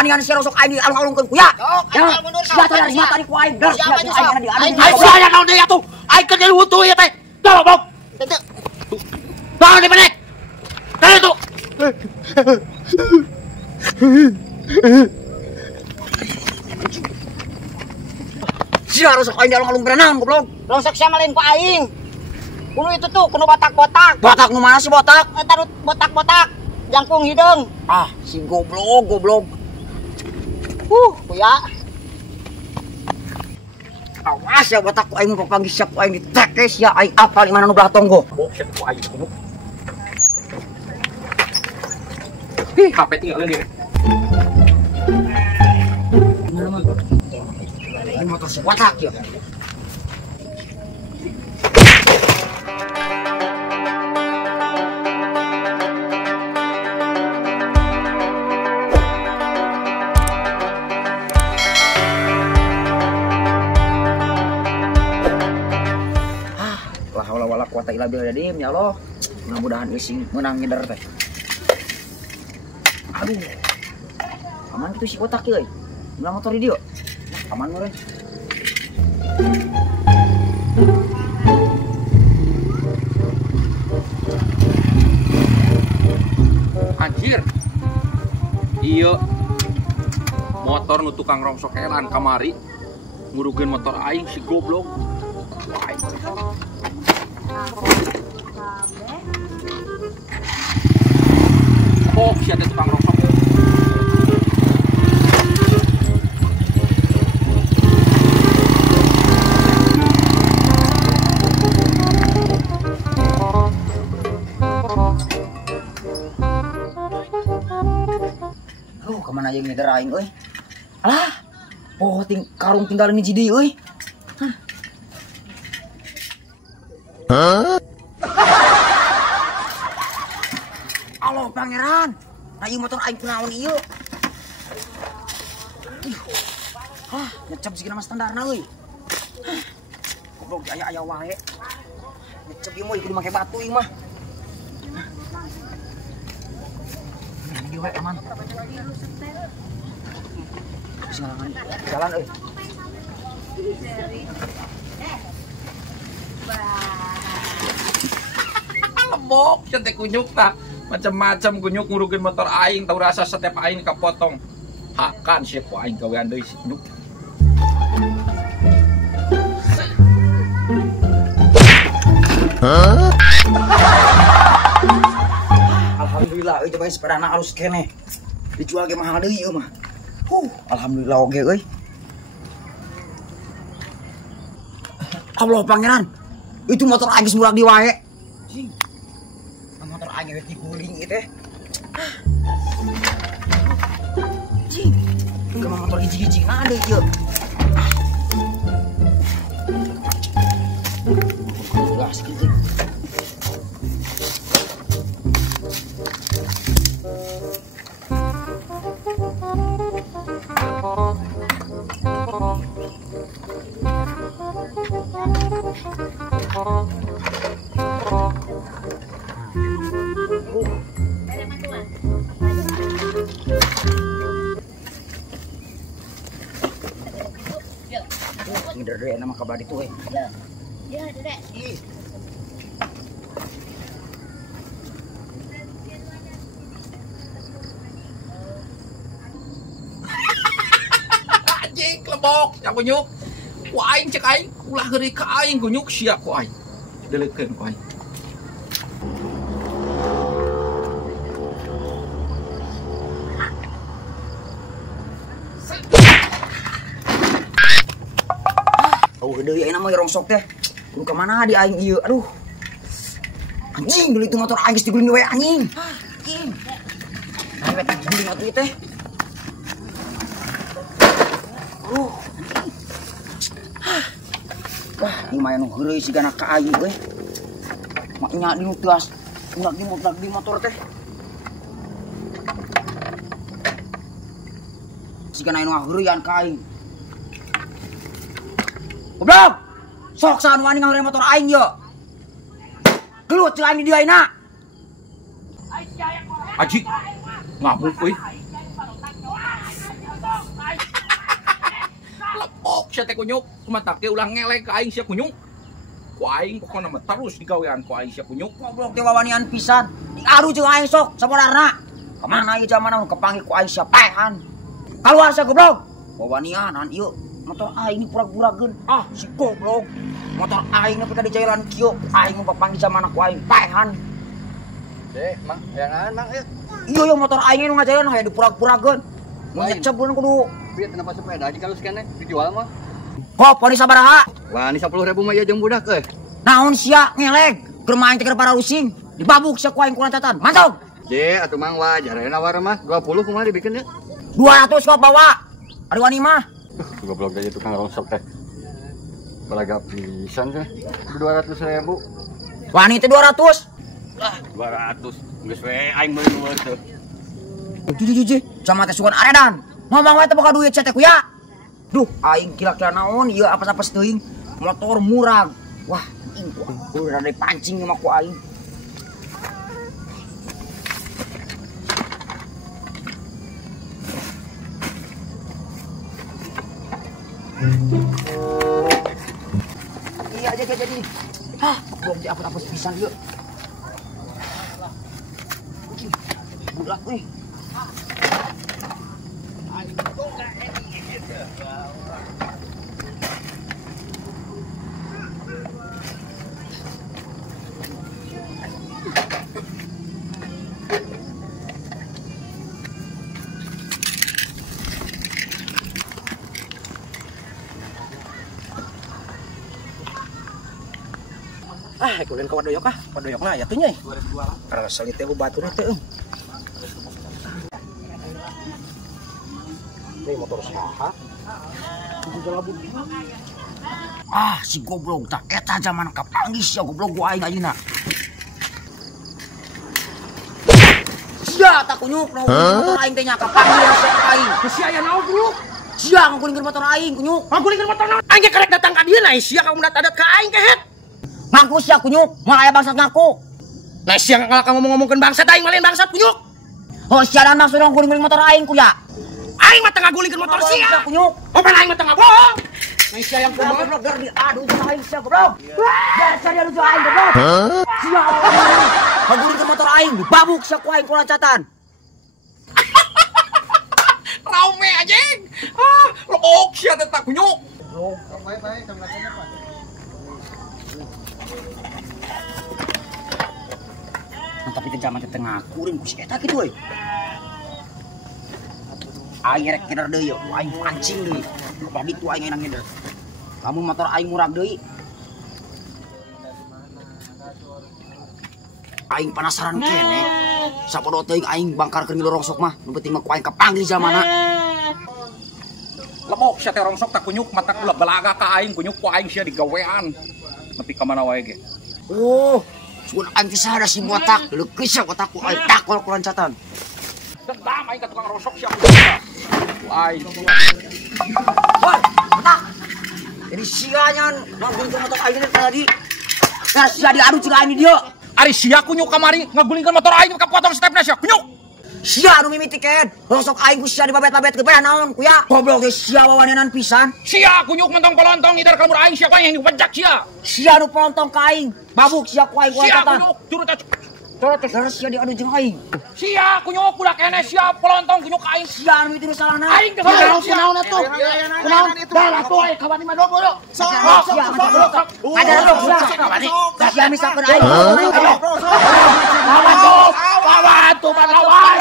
Tanian si rosok aing alung-alungkeun ku ya. Ya. Mata dari mata di ku aing. Dar aing di Aing saya naon deui atuh. Aing keur jadi wutu ieu teh. Tolong, Bok. Naon di panek? Tah itu. Sia rosok aing alung-alung berenang goblok. Rosok sia lain ku aing. Kudu itu tuh, kudu botak-botak. Botak nu mana sih botak? Eta botak-botak. Jangkung hidung. Ah, si goblok. Kuya. Awas ya botak ku aing papanggih siap ku aing ditekes ya aing apal di mana nu belah tonggo. Bok siap ku aing goblok. Ih, HP tinggalin dia. Mana mah? Ini motor si botak ya. Wala kuota ila bila dadim ya Allah. Mudah-mudahan ising menang nyeder teh. Aduh. Aman kitu si kotak euy. Ulah motor di dieu. Aman meureun. Anjir. Ieu motor nu tukang rongsok elan kamari ngurugeun motor aing si goblok. Wah, oh, si ada tukang rongsok. Kemana aja ngeder aing euy? Alah. Oh, karung tinggal ini jadi euy. Halo pangeran, nah ieu motor aing kunaon ieu? Ngecep sih nama standarna euy. Goblok aya wae. Ngecep ieu mah kudu make batu ieu mah. Ieu wae aman. Silakan jalan euy. Bok, cantik kunyuk tak macam-macam kunyuk ngurugeun motor aing tahu rasa setiap aing kapotong. Hakan sih ku aing gawean deui si kunyuk. Alhamdulillah euy coba sepedana alus keneh. Dijual ge mahal deui ieu mah. Alhamdulillah oge euy. Allah pangeran. Itu motor aing geus murag di wae. Motor aing geus diguling ieu teh. Cing. Kemana motor hiji-hiji ada ieu. Gas gitu. Ngeder nama kabar itu Ya, Dedek. Anjing lebok, yang kunyuk. Ku aing cek aing, ulah geuri ka aing kunyuk sia ku aing. Deleukeun ku aing. Oh, deui ayeuna mah rongsok teh. Kudu ka mana di aing ieu? Aduh. Anjing, deui itu motor aing geus diguling we anjing. Anjing. Awet diguling atuh ieu teh. Wah, ieu mah anu heureuy sigana ka aing euy. Mak nya di nugas, unak di motor teh. Sigana anu heureuyan ka aing. Goblok. Sok saan wani ngaheureun motor aing yeuh. Gelut celah di dieu ayeuna. Aji. Ngamuk euy. sia teh kunyuk, kumatak ge ulah ngelek ka aing sia kunyuk. Ku aing pokona mah terus digawean ku aing sia kunyuk. Goblok teh wawanian pisan. Diadu jeung aing sok saudara. Kemana ieu zaman naon kepanggil ku aing sia paehan. Kaluar sia goblok. Wawanianan ieu motor aing pura-purageun. Ah, si goblok. Motor aing nepi ka di jairan kieu, aing papanggih zaman aku aing paehan. Mang, yang mang ya. Iya motor aing nu ngajayan aya dipura-purageun. Mun nyecebeun kudu Biar kenapa sepeda aja kalau sekian dijual mah. kok poni sabaraha? Wah, ini 10.000 mah ya jeung budak euy. Naon sia ngelek? Keur main teh keur para rusing. Dibabuk sia ku aing kurang catatan. Mantap. Je, atuh mang wajar nawar mah 20 kumaha dibikin ya. 200 kok bawa. Ari wani mah. Goblok aja tukang rongsok teh. Balaga pisan teh. 200.000. Wani teh 200. 200. Geus we aing meuli nu teh. Jiji, sama teh sugan aredan. Ngomong wae teh boga duit sia teh ku ya. Duh, aing kira-kira naon ieu apa-apa teuing. Motor murah. Wah, anjing ku udah dari pancing sama ku aing. Iya aja jadi. Hah, belum apa-apa pisan yuk. Budak nih. Kulen ka wadoyok ah. Wadoyok na aya teh nya. Karena selit teh batu teh. Ini motor saha? Ah, si goblok tak eta zaman kapanggih sia goblok gua aing ayeuna. Sia tak kunyuk nu motor aing teh nya kapanggih sia aing. Sia aya naon dulu? Sia ngagulingkeun motor aing kunyuk. Ngagulingkeun motor naon? Aing ge karek datang ka dieu na sia ka adat ka aing kehet. Ngaku sia kunyuk, moal aya bangsat ngaku. Nah sia ngalak ngomong-ngomongkeun bangsat aing mah lain bangsat kunyuk. Oh sia dan maksud nguling-nguling motor aing ku ya. Aing mah teu ngagulingkeun motor sia. Kunyuk. Oh pan aing mah teu ngabohong. Nah sia yang kumaha? Goblok biar diadu jeung aing sia goblok. Biar sia diadu jeung aing goblok. Sia. Ngagulingkeun motor aing dibabuk sia ku aing ku lancatan. Raume anjing. Ah, lobok sia teh tak kunyuk. Baik-baik, kamerakannya Pak. Tapi teh zaman teh ngakurin ku si eta kitu euy. Aing rek kider deui, aing pancing deui. Bagi tu aing enak ngeder. Kamu motor aing murah deui. Aing penasaran kene. Sapodo teuing aing bangkarkeun ngilu rongsok mah, nu penting mah ku aing kapanggih zamanna. Lebok sia teh rongsok tak kunyuk mata kula balaga ka aing kunyuk ku aing sia digawean. Nepi ka mana wae ge. Oh, sugan aing teh sada si botak, leukis sia botakku aing takol ku lancatan. Dendam aing ka tukang rongsok sia ku aing. Woi, botak. Jadi sianya ngagulingkeun motor aing tadi. Nah, sia diadu cing aing di dieu. Ari sia kunyuk kamari ngagulingkeun motor aing ka potong stepna sia kunyuk. Sia anu mimiti ken, rongsok aing ku sia dibabet-babet ke beulah naon ku ya. Goblok ge sia wawanianan pisan. Sia kunyuk mentong polontong idar kalmur aing sia ku aing dibejak sia. Sia nu polontong ka aing, babuk sia ku aing ku Sia lancatan. kunyuk turut Terus sia diadu jeung aing. sia kunyuk udah kene sia polontong kunyuk ka aing. Sia anu itu salahna. Aing teh salah sia. Kunaon atuh? Kunaon? Dah atuh aya kawan mah dulu. Sia misalkan aing. Lawan tuh, lawan.